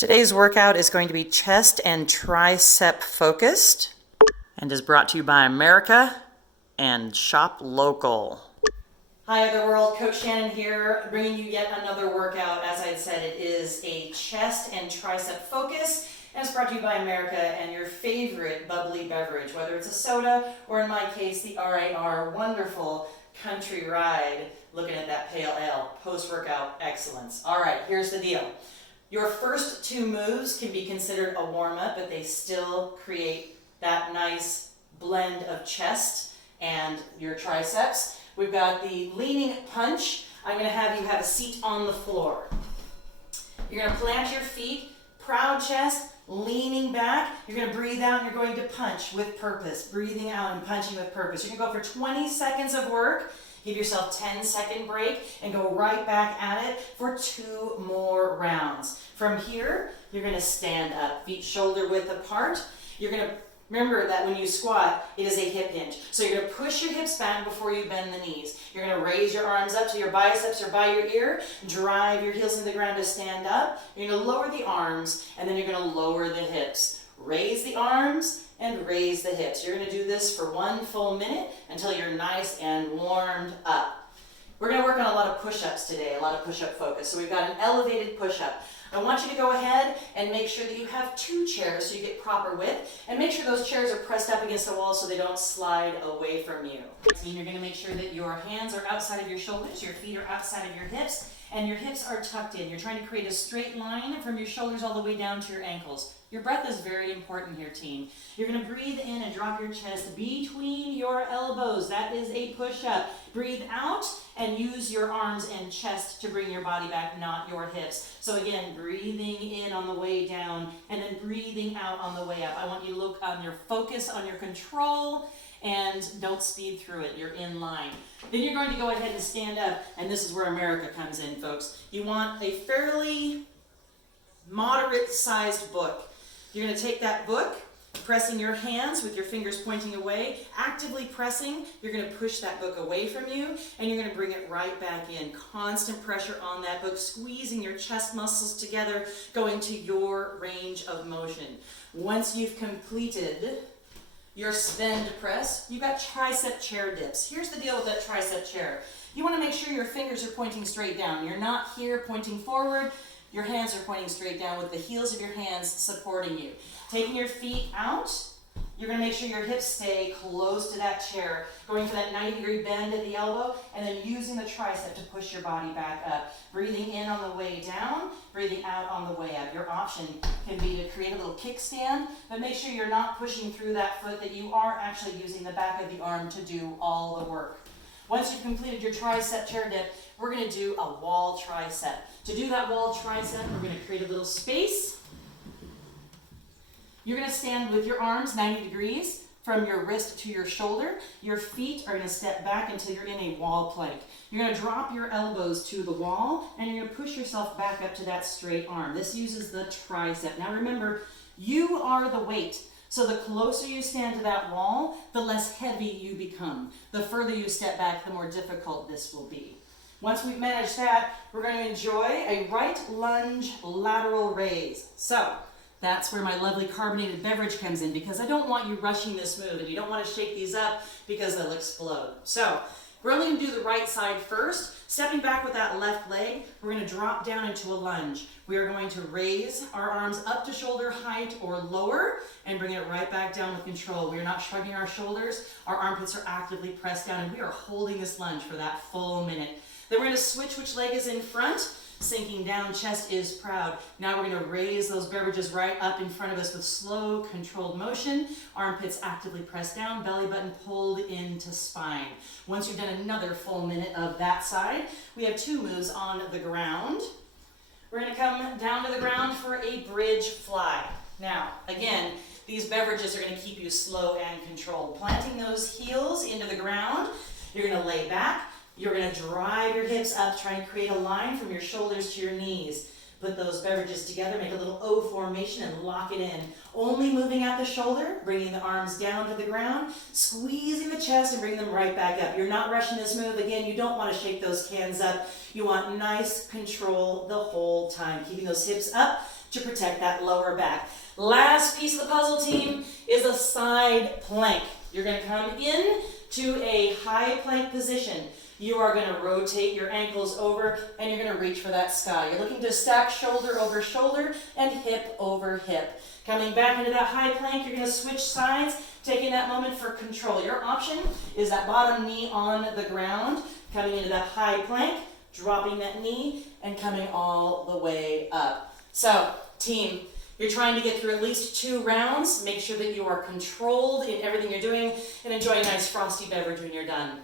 Today's workout is going to be chest and tricep focused and is brought to you by America and Shop Local. Hi Otherworld, Coach Shannon here, bringing you yet another workout. As I said, it is a chest and tricep focus, and it's brought to you by America and your favorite bubbly beverage, whether it's a soda or in my case, the RAR wonderful Country Ride. Looking at that pale ale, post-workout excellence. All right, here's the deal. Your first two moves can be considered a warm-up, but they still create that nice blend of chest and your triceps. We've got the leaning punch. I'm going to have you have a seat on the floor. You're going to plant your feet, proud chest, leaning back. You're going to breathe out and you're going to punch with purpose. Breathing out and punching with purpose. You're going to go for 20 seconds of work. Give yourself 10-second break and go right back at it for 2 more rounds. From here, you're going to stand up, feet shoulder width apart. You're going to remember that when you squat, it is a hip hinge. So you're going to push your hips back before you bend the knees. You're going to raise your arms up to your biceps or by your ear, drive your heels into the ground to stand up. You're going to lower the arms, and then you're going to lower the hips. Raise the arms and raise the hips. You're going to do this for 1 full minute until you're nice and warmed up. We're going to work on a lot of push-ups today, a lot of push-up focus. So we've got an elevated push-up. I want you to go ahead and make sure that you have 2 chairs so you get proper width, and make sure those chairs are pressed up against the wall so they don't slide away from you. So you're going to make sure that your hands are outside of your shoulders, your feet are outside of your hips, and your hips are tucked in. You're trying to create a straight line from your shoulders all the way down to your ankles. Your breath is very important here, team. You're going to breathe in and drop your chest between your elbows. That is a push-up. Breathe out and use your arms and chest to bring your body back, not your hips. So again, breathing in on the way down and then breathing out on the way up. I want you to look on your focus, on your control, and don't speed through it. You're in line. Then you're going to go ahead and stand up, and this is where America comes in, folks. You want a fairly moderate-sized book. You're going to take that book, pressing your hands with your fingers pointing away, actively pressing. You're going to push that book away from you, and you're going to bring it right back in. Constant pressure on that book, squeezing your chest muscles together, going to your range of motion. Once you've completed your Svend Press, you've got Triceps Chair Dips. Here's the deal with that tricep chair. You want to make sure your fingers are pointing straight down. You're not here pointing forward. Your hands are pointing straight down with the heels of your hands supporting you. Taking your feet out, you're going to make sure your hips stay close to that chair, going for that 90-degree bend at the elbow, and then using the tricep to push your body back up. Breathing in on the way down, breathing out on the way up. Your option can be to create a little kickstand, but make sure you're not pushing through that foot, that you are actually using the back of the arm to do all the work. Once you've completed your tricep chair dip, we're going to do a wall tricep. To do that wall tricep, we're going to create a little space. You're going to stand with your arms 90 degrees from your wrist to your shoulder. Your feet are going to step back until you're in a wall plank. You're going to drop your elbows to the wall, and you're going to push yourself back up to that straight arm. This uses the tricep. Now remember, you are the weight. So the closer you stand to that wall, the less heavy you become. The further you step back, the more difficult this will be. Once we've managed that, we're going to enjoy a right lunge lateral raise. So that's where my lovely carbonated beverage comes in, because I don't want you rushing this move, and you don't want to shake these up because they'll explode. So we're only going to do the right side first. Stepping back with that left leg, we're going to drop down into a lunge. We are going to raise our arms up to shoulder height or lower and bring it right back down with control. We are not shrugging our shoulders. Our armpits are actively pressed down, and we are holding this lunge for that full minute. Then we're going to switch which leg is in front. Sinking down, chest is proud. Now we're going to raise those beverages right up in front of us with slow, controlled motion. Armpits actively pressed down, belly button pulled into spine. Once you've done another full minute of that side, we have 2 moves on the ground. We're going to come down to the ground for a bridge fly. Now, again, these beverages are going to keep you slow and controlled. Planting those heels into the ground, you're going to lay back. You're going to drive your hips up, try and create a line from your shoulders to your knees. Put those beverages together, make a little O formation and lock it in. Only moving at the shoulder, bringing the arms down to the ground, squeezing the chest and bring them right back up. You're not rushing this move. Again, you don't want to shake those cans up. You want nice control the whole time, keeping those hips up, to protect that lower back. Last piece of the puzzle, team, is a side plank. You're going to come in to a high plank position. You are going to rotate your ankles over and you're going to reach for that sky. You're looking to stack shoulder over shoulder and hip over hip. Coming back into that high plank, you're going to switch sides, taking that moment for control. Your option is that bottom knee on the ground, coming into that high plank, dropping that knee, and coming all the way up. So, team, you're trying to get through at least 2 rounds. Make sure that you are controlled in everything you're doing and enjoy a nice frosty beverage when you're done.